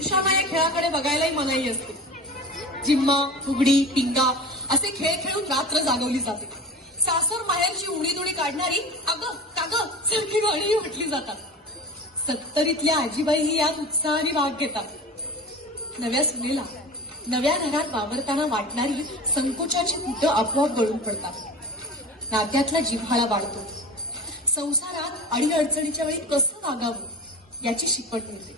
पुरुषांना या खेळाकडे बघायलाही मनाई असते. जिम्मा, फुगडी, पिंगा असे खेळ खेळून रात्र जागवली जाते. सासर माहेरची उडीदुडी काढणारी अगं कागं सारखी गाणीही म्हटली जातात. 70तल्या आजीबाईही यात उत्साहाने भाग घेतात. नव्या सुनेला नव्या घरात वावरताना वाटणारी संकोचाची भूतं आपोआप गळून पडतात. नात्यातला जिव्हाळा वाढतो. संसारात अडीअडचणीच्या वेळी कसं वागावं याची शिकवण मिळते.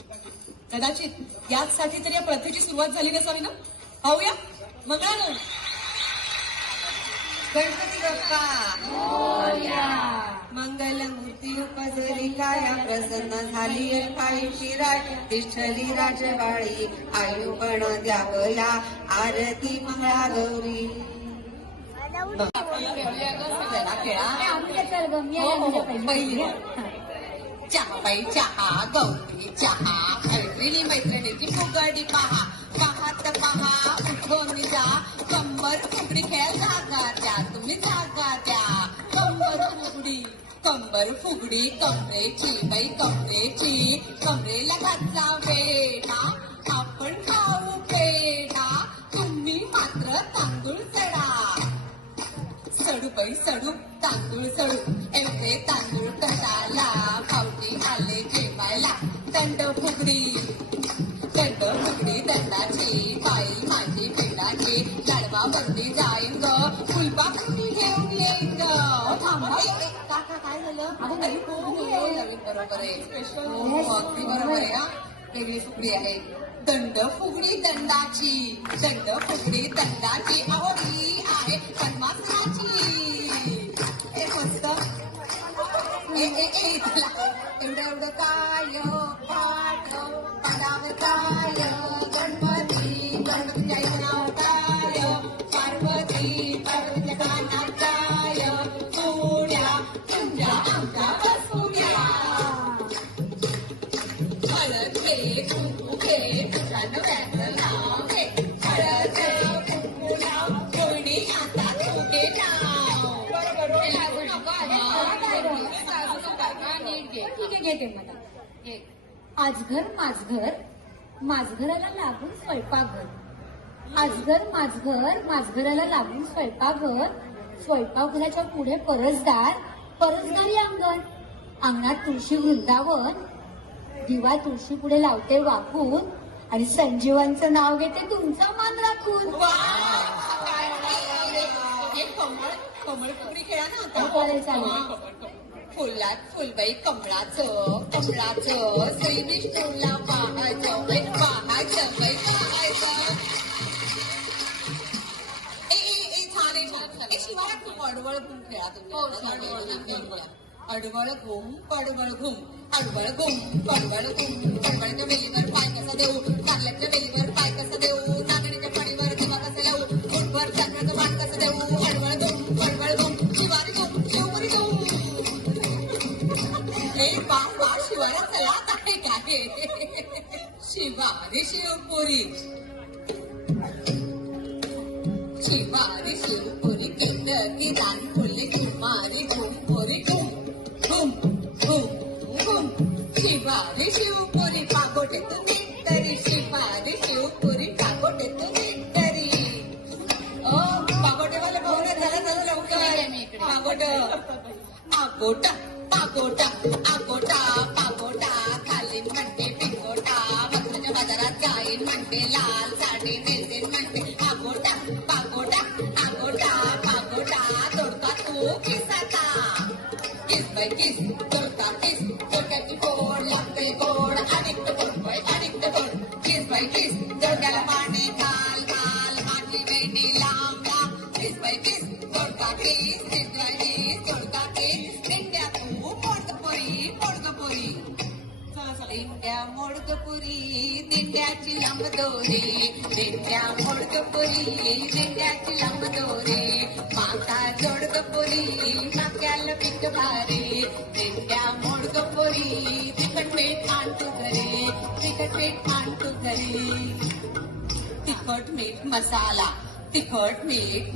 कदाचित याचसाठी तर या प्रथेची सुरुवात झाली नसावी ना. पाहूया मंगळागौर. गणपती बाप्पा मंगलमूर्ती उपजली काया प्रसन्न झाली पायीची राज तिष्ठली राजवाडी आयुपण द्यावया आरती मंगळागौरी. चहा बाई चहा गौरी चहा मैत्रिणी मैत्रिणीची फुगडी पहा पाहात पहा उठून जा कंबर फुगडी खेळ जागा द्या तुम्ही जागा द्या. कंबर फुगडी कमरेची बाई कमरेची कमरेला घातला वेढा आपण खाऊ पेढा तुम्ही मात्र तांदूळ चढा. सडू बाई सडू तांदूळ सडू एवढे तांदूळ कशाला भाऊजी आले जेवायला. दंड फुगडी दंडाची बाई माझी पिंडाची लाडवा बंदी जाईन ग फुलपाखुडी घेऊन येईन ग. काका काय झालं नवीन बरोबर आहे. अगदी बरोबर आहे हा. वेगळी फुगडी आहे. दंड फुगडी दंडाची दंड फुगडी दंडाची आवडी आहे परमात्माची. मस्त एवढं काय पाठ पडाव काय गणपती गणपतीच्या नाव काय पार्वती पार्वतीच्या कानात काय तुझ्या आमच्या बसूया. हळद घे कुंकू घे नव्याचं नाव घे हळद कुंकू नाव कोणी आता तुझे नाव. घेते मला. आजघर माझघर माझघराला लागून स्वयंपाकघर. आजघर माझघर माझघराला लागून स्वयंपाकघर. स्वयंपाकघराच्या पुढे परसदार परसदारी अंगण. अंगणात तुळशी वृंदावन. दिवा तुळशी पुढे लावते वाकून आणि संजीवांचं नाव घेते तुमचा मान राखून. कमळ फुगडी खेळा ना. फुलात फुलबाई कमळाचं सई विष्णूला पाहायचं बाई पाहायचं. छान आहे. शिवाय खूप अडवळ घुम खेळा तुम्ही. अडवळ घुम पडवळ घुम अडवळ घुम पडवळ घुम. पडवळच्या वेलीवर पाय कसा देऊ कारल्याच्या वेलीवर पाय कसा देऊ नागणीच्या पाणीवर दिवा कसा लावू फुटभर चंद्राचं वाण कसं देऊ. अडवळ घुम पडवळ घुम शिवारी घुम शिवपुरी घुम. हे बाबा शिवाला चलात आहे काय. शिवारी शिवपुरी शिवारी शिवपुरी केंद्र की रान फुले कुमारी घुम पुरी घुम घुम घुम घुम. शिवारी शिवपुरी पागोटे तुम्ही तरी शिवारी शिवपुरी पागोटे तुम्ही तरी. पागोटेवाले पाहुणे झालं लवकर. पागोट आगोटा पागोटा आगोटा पागोटा खालीन म्हणते पिंगोटा वस्त्राच्या बाजारात जाईन म्हणते लाल साडी नेसेन म्हणते आगोटा पागोटा आगोटा पागोटा. तोडका तू किसाचा किस बाई किस तोडका किस डोक्याची गोड लागते गोड अडिक्त गोड किस बाई किस डोक्याला पाणी घाल घाल माझी वेणी लांब लांब. किस बाई किस तोडका किस बाई किस तोडका किस. इंड्या तू मोडकपुरी दिंड्या मोडकपुरी दिंड्याची लांब दोरे दिंड्या मोडकपुरी दिंड्याची लांब दोरे. माता जोडकपुरी नाक्याला पीठ भारे दिंड्या मोडकपुरी तिखट मीठ आणतो घरे तिखट मीठ आणतो घरे. तिखट मीठ मसाला फोडणीत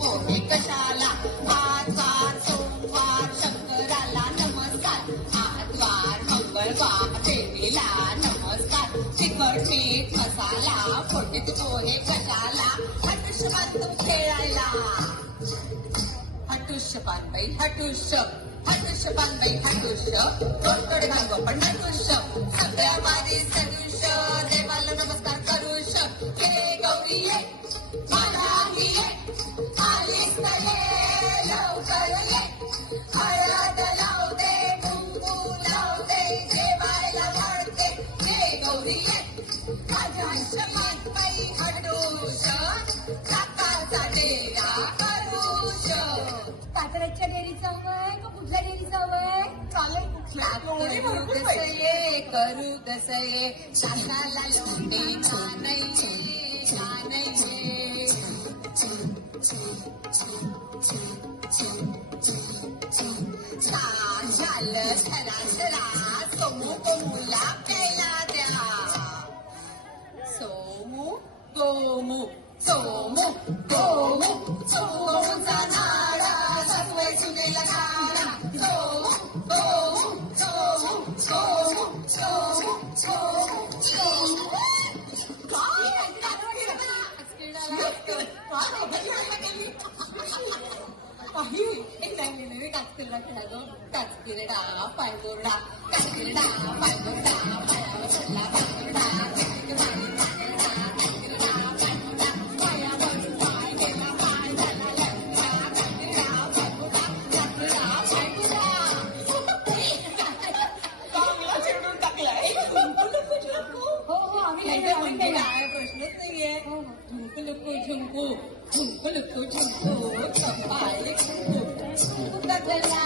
पोहे कशाला. आजवार सोमवार शंकराला नमस्कार आजवार मंगळवार देवीला नमस्कार. मीठ मसाला फोडणीत पोहे कशाला हटुश बांधून खेळायला हटुश पानबाई हटुश हटुश पानबाई हटुश तोडतोड घालव पण हटुश सगळ्या मारी सदुश देवाला नमस्कार करुश हे गौरी ये मालाही ये आलीस ये लवकर ये हळद लाव दे कुंकू लाव दे जेवायला वाढते हे गौरी ये हटुश पानबाई हटुश काकाचा डेरा करुश कातराच्या डेअरीचा हवंय का कुठल्या डेअरीचा हवंय? चालेल करू कसं ये करू कसं ये सासाला लोटे नानये नानये झालं सरासरा सोमू गोमूला प्यायला द्या सोमू गोमू सोमू गोमू सोमूचा नाडा सवय सुनेला काढा सोमू गोमू सोमू सोमू सोमू सोमू सोमू काही एक नाही काचकिरडा खेळालो काचकिरडा पायगोरडा काचकिरडा पायगोरडा पायावर चढला पायगोरडा हो हो आम्ही काय प्रश्नच नाहीये झुंकू लुकू झुंकू झुंकू लुकू झुंकू चंपाले झुंकू गगला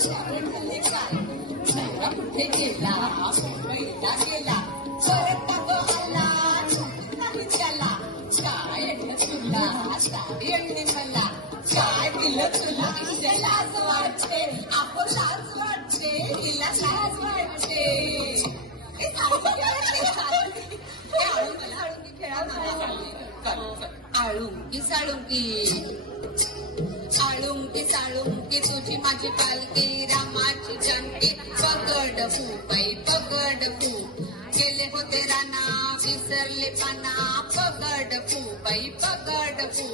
सावरण झाले काय नवरा कुठे गेला मुंबईला गेला परत टाको आला नाही त्याला काय अडलं तुला साडी अडली मला काय दिलं तुला इथे लाज वाटते आपण लाज वाटते हिला लाज वाटते आळुंकी साळुंकी आळुंकी साळुंकी तुझी माझी पालकी रामाची जानकी पगड फू बाई पगड फू गेले होते राणा विसरले पाना पगड फू बाई पगड फू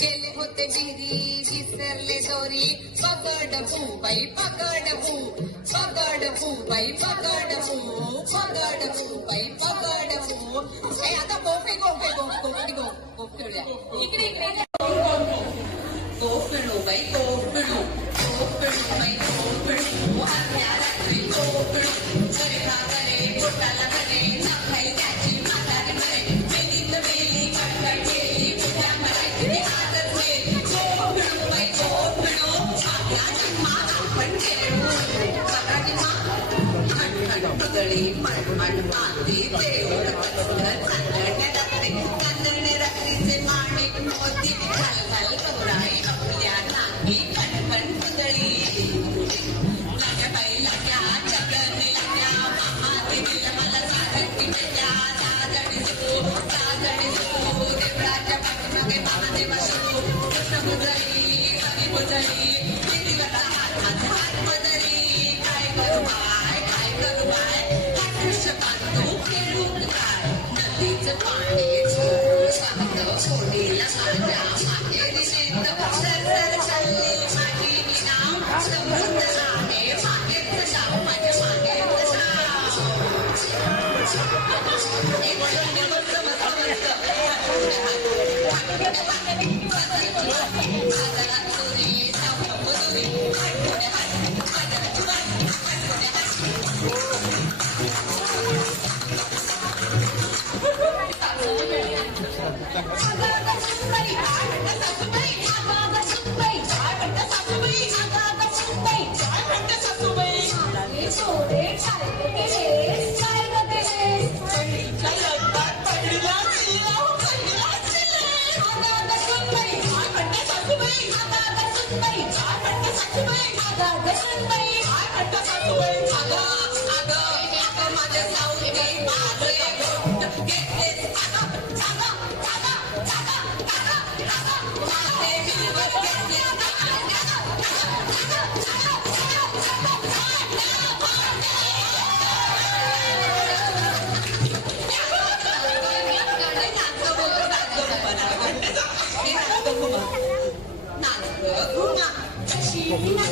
गेले होते विहिरी विसरले दोरी पगड फू बाई पगड फू पगड फू बाई पगड फू पगड फू बाई पगड फू हे आता गोफे गोफे गोफ गोफी गोफ गोफ खेळूया इकडे इकडे गोफ खेळू बाई गोफ खेळू गोफ खेळू बाई गोफ खेळू आल्या रात्री गोफ खेळू घरे घागरे पोटाला घरे नखाई त्याची म्हातारी मरे मेलीत वेली कटकट केली उद्या मरायची आदर होईल गोफ खेळू बाई गोफ खेळू आपला जन्मा आपण खेळू सकाळची पगडी मणमण माती देऊळ पसरत चांदण्या रात्रीचे माणिक मोती घाल घाल गौराई आपल्या नाकी कणकण पुतळी लाग्या बाई लाग्या चगळणे लाग्या महादेवीला मला साजटी पेट्या साजडी सुरू देवळाच्या पाठीमागे महादेवा सुरू कृष्ण पुजळी हरी पुजळी कितीला हात बदली काय करू काय करू हटुश बांधू खेळू काय नदीचं पाणी सांगतो सोडीला माझ्या माहेरी शेत सरसर चालली माझी नाव समृद्ध आहे मागेत शाव माझ्या मागेत सासूबाई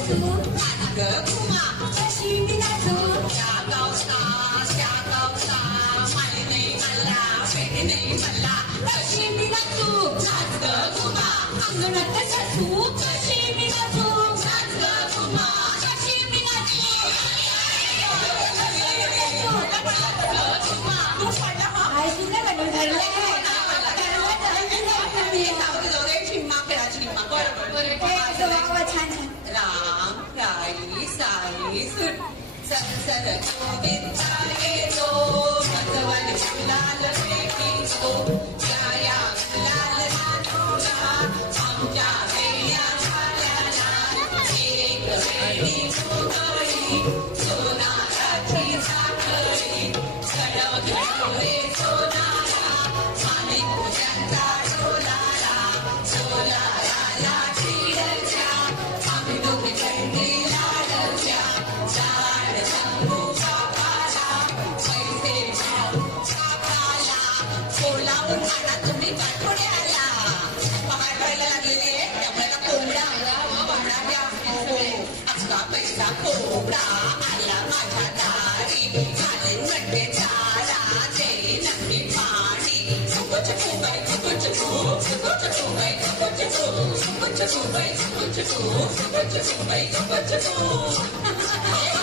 नाचू नाच ग घुमा कशी मी नाचू त्या गावचा माली नाही मला पेढे नाही मला कशी मी नाचू नाच ग घुमा अंगणात सासू कशी मी नाचू नाच ग घुमा कशी मी नाचू तू पडला हा आई सुद्धा म्हणून ठरलंय चिम्मा खेळा चिम्मा बरोबर छान छान राम राई साई सुट सर सर गोविंदा येतो भगवान गुलाल फेकीतो या गुलाल नाचूया आमच्या वेड्या झाल्याला एक वेळी मोकळी सोनाराची साखळी घडव घडवले सोनारा माणिक तुझ्यांचा डोलारा डोलाराला चिडच्या आम्ही दोघे चढली लाडच्या झाड शंभू बापाला पैसे भाऊ काकाला बोलावून आणा तुम्ही पाठवण्याला पहाट व्हायला लागलेली आहे त्यामुळे आता कोंबडा आला वाढाव्या असा पैसा कोंबडा आला माझ्या दारी झाले नड्डे चारा ते नक्की पाणी कुछ बाई कुछ बाई कुछ बाई कुछ बाई